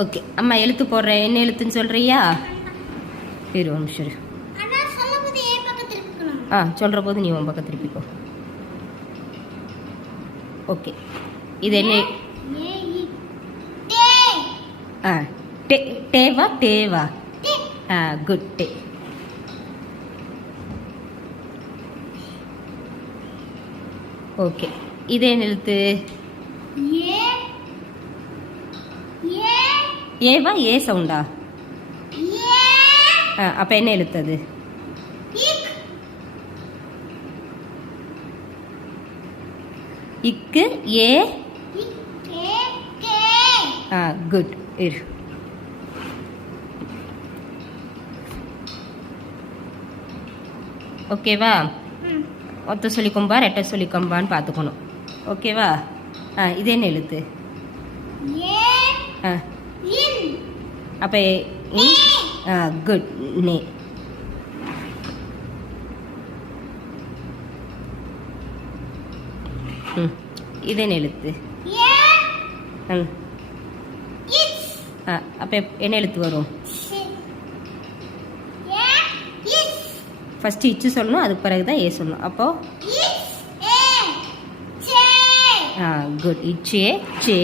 Okay அம்மா எழுத்து போடுறேன். என்ன எழுத்துன்னு சொல்கிறியா? இரு ஒரு நிமிஷம் இரு. சொல்கிற போது நீ உன் பக்கம் திருப்பிக்கோ. ஓகே இது என்ன? டேவா டேவா. Good day. ஓகே இது என்ன எழுத்து? ஏவா? ஏ சவுண்டா? அப்போ என்ன எழுத்து அது? இக்கு. ஏ. குட். இரு. ஓகேவா? ஒத்த சொல்லிக்கொம்பா ரெட்டை சொல்லிக்கொம்பான்னு பார்த்துக்கணும். ஓகேவா? இது என்ன எழுத்து? அப்போ குட். நே. இது என்ன எழுத்து? அப்போ என்ன எழுத்து வரும்? ஃபஸ்ட்டு இச்சு சொல்லணும், அதுக்கு பிறகு தான் ஏ சொல்லணும். அப்போ குட். இச்சே சே.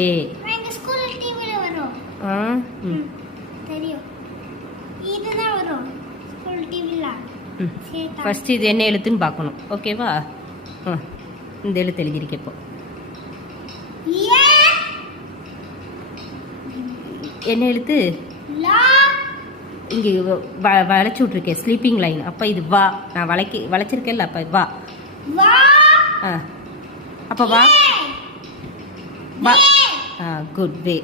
ஃபஸ்ட்டு இது என்ன எழுத்துன்னு பார்க்கணும். ஓகேவா? இந்த எழுத்து எழுதியிருக்க. இப்போ என்ன எழுத்து? இங்கே வளைச்சி விட்ருக்கேன் ஸ்லீப்பிங் லைன். அப்போ இது வா. நான் வளைச்சிருக்கேன்ல, அப்போ வா. அப்போ வா வா. குட். வே.